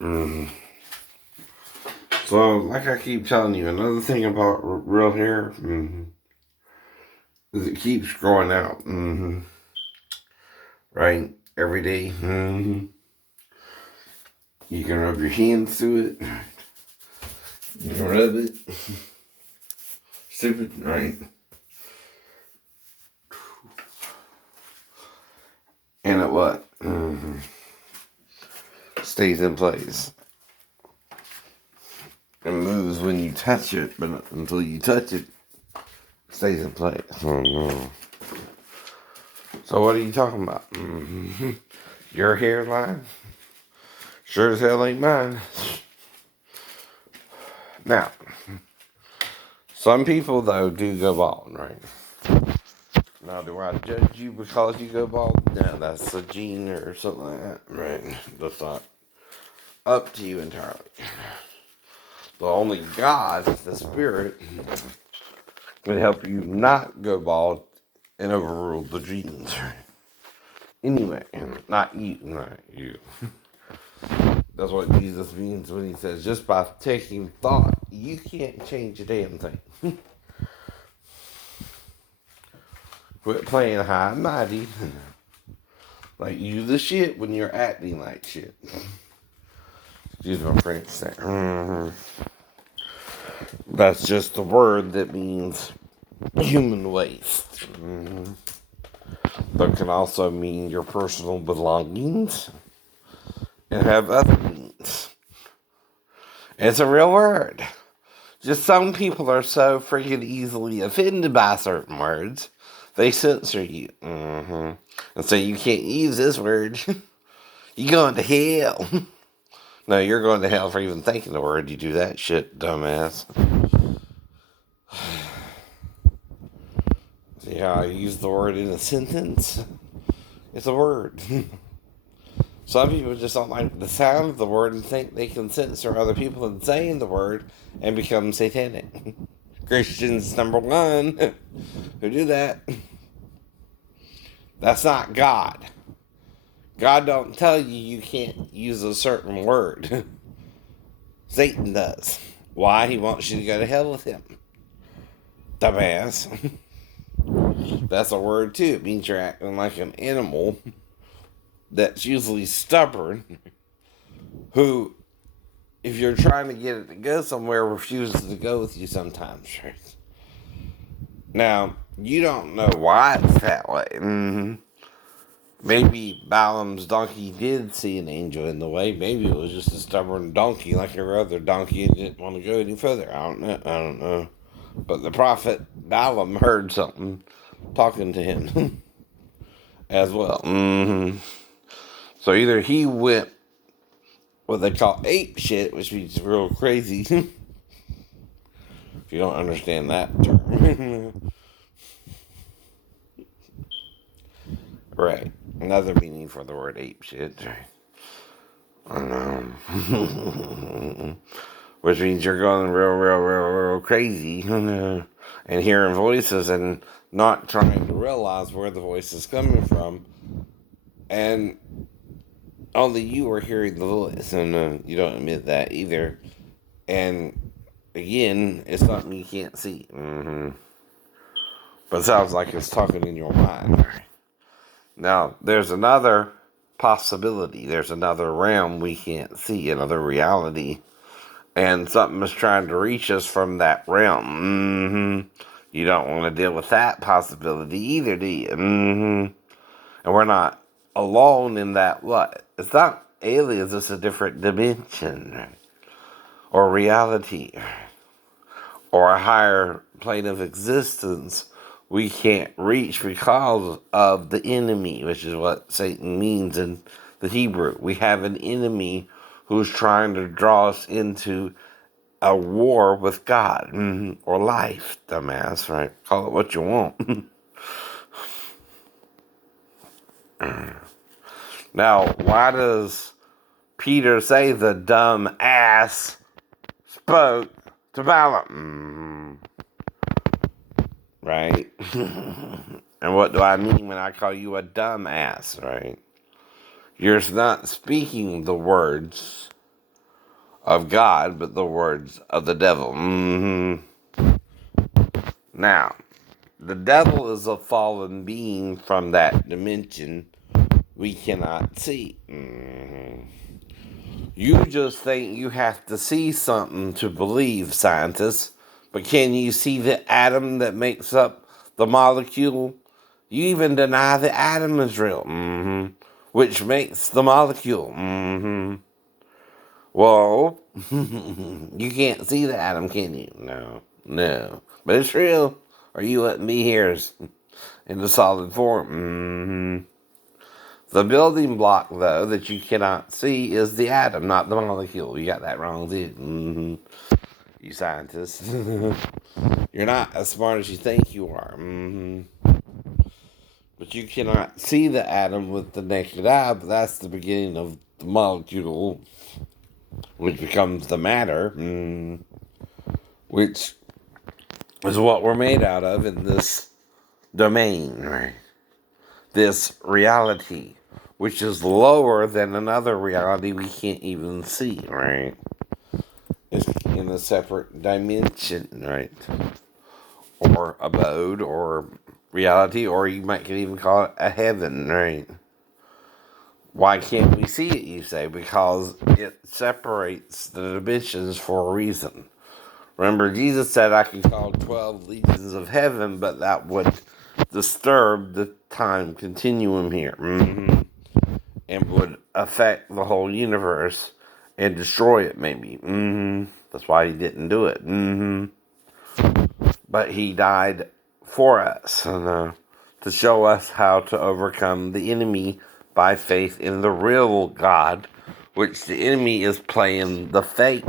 Mm. So, like I keep telling you, another thing about real hair is it keeps growing out. Right? Every day. You can rub your hands through it. You can rub it. Stupid, right? And it what? Stays in place. It moves when you touch it, but until you touch it, stays in place. Oh no. So what are you talking about? Your hairline? Sure as hell ain't mine. Now, some people though do go bald, right? Now, do I judge you because you go bald? No, that's a gene or something like that, right? That's not up to you entirely. The only God, the Spirit, can help you not go bald and overrule the genes. Anyway, not you, not you. That's what Jesus means when he says, just by taking thought, you can't change a damn thing. Quit playing high and mighty. Like you the shit when you're acting like shit. Excuse my French there. That's just a word that means human waste. But can also mean your personal belongings and have other meanings. It's a real word. Just some people are so freaking easily offended by certain words, they censor you. And say you can't use this word. You going to hell. No, you're going to hell for even thinking the word. You do that shit, dumbass. See how I use the word in a sentence? It's a word. Some people just don't like the sound of the word and think they can censor other people in saying the word and become satanic. Christians, number one, who do that. That's not God. God don't tell you you can't use a certain word. Satan does. Why? He wants you to go to hell with him. Dumbass. That's a word too. It means you're acting like an animal that's usually stubborn, who, if you're trying to get it to go somewhere, refuses to go with you sometimes, right? Now, you don't know why it's that way. Maybe Balaam's donkey did see an angel in the way. Maybe it was just a stubborn donkey like every other donkey and didn't want to go any further. I don't know. But the prophet Balaam heard something talking to him as well. So either he went what they call ape shit, which means real crazy. If you don't understand that term. Right. Another meaning for the word ape shit. Which means you're going real crazy. And hearing voices and not trying to realize where the voice is coming from. And only you are hearing the voice. And you don't admit that either. And again, it's something you can't see. But it sounds like it's talking in your mind. Now, there's another possibility. There's another realm we can't see, another reality. And something is trying to reach us from that realm. You don't want to deal with that possibility either, do you? And we're not alone in that what? It's not aliens, it's a different dimension. Or reality. Or a higher plane of existence we can't reach because of the enemy, which is what Satan means in the Hebrew. We have an enemy who's trying to draw us into a war with God or life, dumbass, right? Call it what you want. Now, why does Peter say the dumb ass spoke to Balaam? Right? And what do I mean when I call you a dumb ass, right? You're not speaking the words of God, but the words of the devil. Now, the devil is a fallen being from that dimension we cannot see. You just think you have to see something to believe, scientists. But can you see the atom that makes up the molecule? You even deny the atom is real, which makes the molecule. Well, you can't see the atom, can you? No. But it's real. Or you wouldn't be here in the solid form. The building block, though, that you cannot see is the atom, not the molecule. You got that wrong, too. You scientists. You're not as smart as you think you are. But you cannot see the atom with the naked eye, but that's the beginning of the molecule, which becomes the matter, which is what we're made out of in this domain, right? This reality, which is lower than another reality we can't even see, right? It's in a separate dimension, right? Or abode, or reality, or you might could even call it a heaven, right? Why can't we see it, you say? Because it separates the dimensions for a reason. Remember, Jesus said I can call 12 legions of heaven, but that would disturb the time continuum here. And would affect the whole universe and destroy it, maybe. That's why he didn't do it. But he died for us to show us how to overcome the enemy by faith in the real God, which the enemy is playing the fake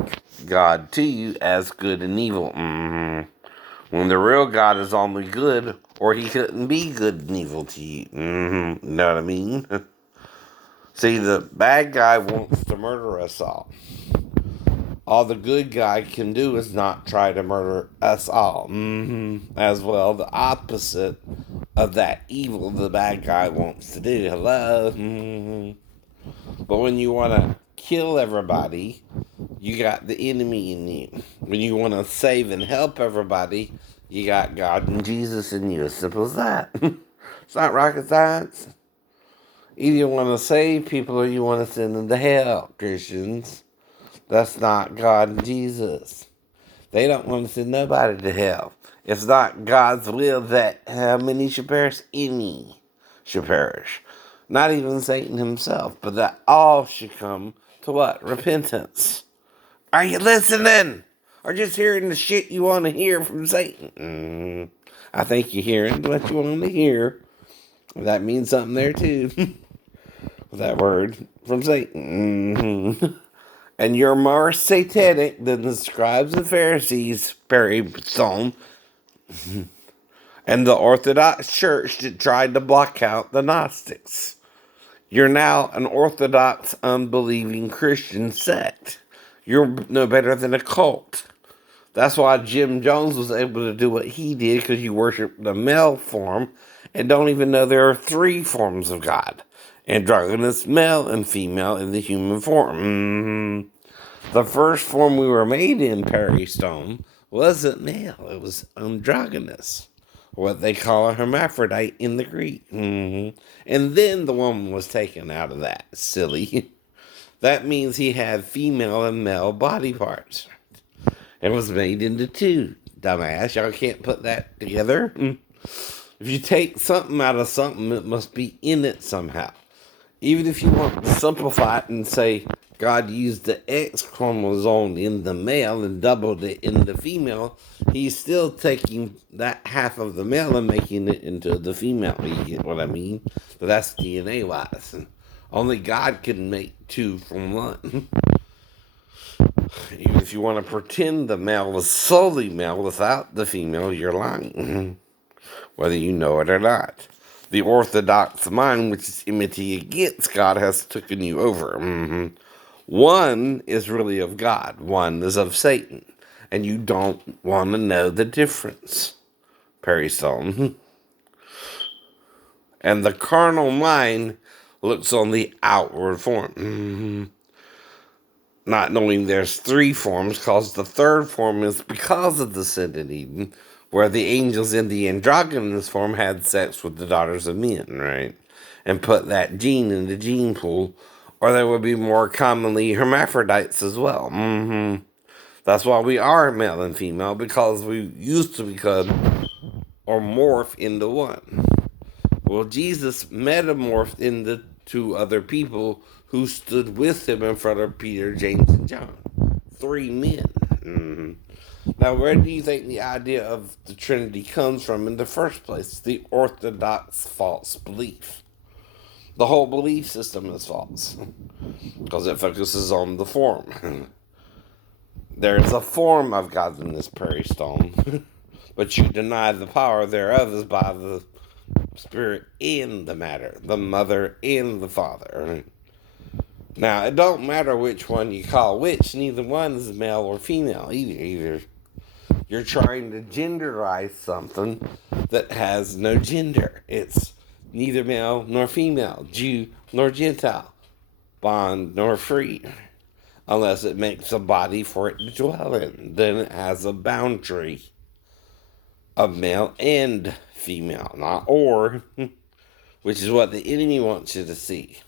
God to you as good and evil. When the real God is only good, or he couldn't be good and evil to you. You know what I mean? See, the bad guy wants to murder us all. All the good guy can do is not try to murder us all. As well, the opposite of that evil the bad guy wants to do. Hello? But when you want to kill everybody, you got the enemy in you. When you want to save and help everybody, you got God and Jesus in you. As simple as that. It's not rocket science. Either you want to save people or you want to send them to hell, Christians. That's not God and Jesus. They don't want to send nobody to hell. It's not God's will that how many should perish? Any should perish. Not even Satan himself, but that all should come to what? Repentance. Are you listening? Or just hearing the shit you want to hear from Satan? I think you're hearing what you want to hear. That means something there too. That word from Satan. And you're more satanic than the scribes and Pharisees, Perry Stone, and the Orthodox Church that tried to block out the Gnostics. You're now an Orthodox, unbelieving Christian sect. You're no better than a cult. That's why Jim Jones was able to do what he did, because you worship the male form and don't even know there are 3 forms of God. Androgynous, male, and female in the human form. The first form we were made in, Perry Stone, wasn't male. It was androgynous. What they call a hermaphrodite in the Greek. And then the woman was taken out of that. Silly. That means he had female and male body parts. It was made into 2. Dumbass. Y'all can't put that together. If you take something out of something, it must be in it somehow. Even if you want to simplify it and say God used the X chromosome in the male and doubled it in the female, he's still taking that half of the male and making it into the female. You get what I mean? But that's DNA wise. Only God can make 2 from 1. Even if you want to pretend the male was solely male without the female, you're lying. Whether you know it or not. The orthodox mind, which is enmity against God, has taken you over. One is really of God. One is of Satan. And you don't want to know the difference. Perry Stone. And the carnal mind looks on the outward form. not knowing there's three forms, cause the third form is because of the sin in Eden, where the angels in the androgynous form had sex with the daughters of men, right? And put that gene in the gene pool, or there would be more commonly hermaphrodites as well. That's why we are male and female, because we used to become or morph into one. Well, Jesus metamorphed into two other people who stood with him in front of Peter, James, and John. Three men. Now, where do you think the idea of the Trinity comes from in the first place? The Orthodox false belief. The whole belief system is false because it focuses on the form. There is a form of God in this prairie stone, but you deny the power thereof is by the Spirit in the matter, the mother in the father. Now, it don't matter which one you call which, neither one is male or female either. You're trying to genderize something that has no gender. It's neither male nor female, Jew nor Gentile, bond nor free, unless it makes a body for it to dwell in. Then it has a boundary of male and female, not or, which is what the enemy wants you to see.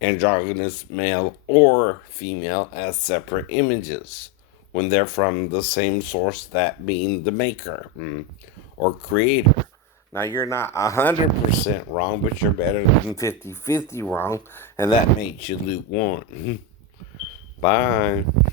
Androgynous male or female as separate images when they're from the same source, that being the maker or creator. Now, you're not 100% wrong, but you're better than 50-50 wrong, and that makes you lukewarm. Bye.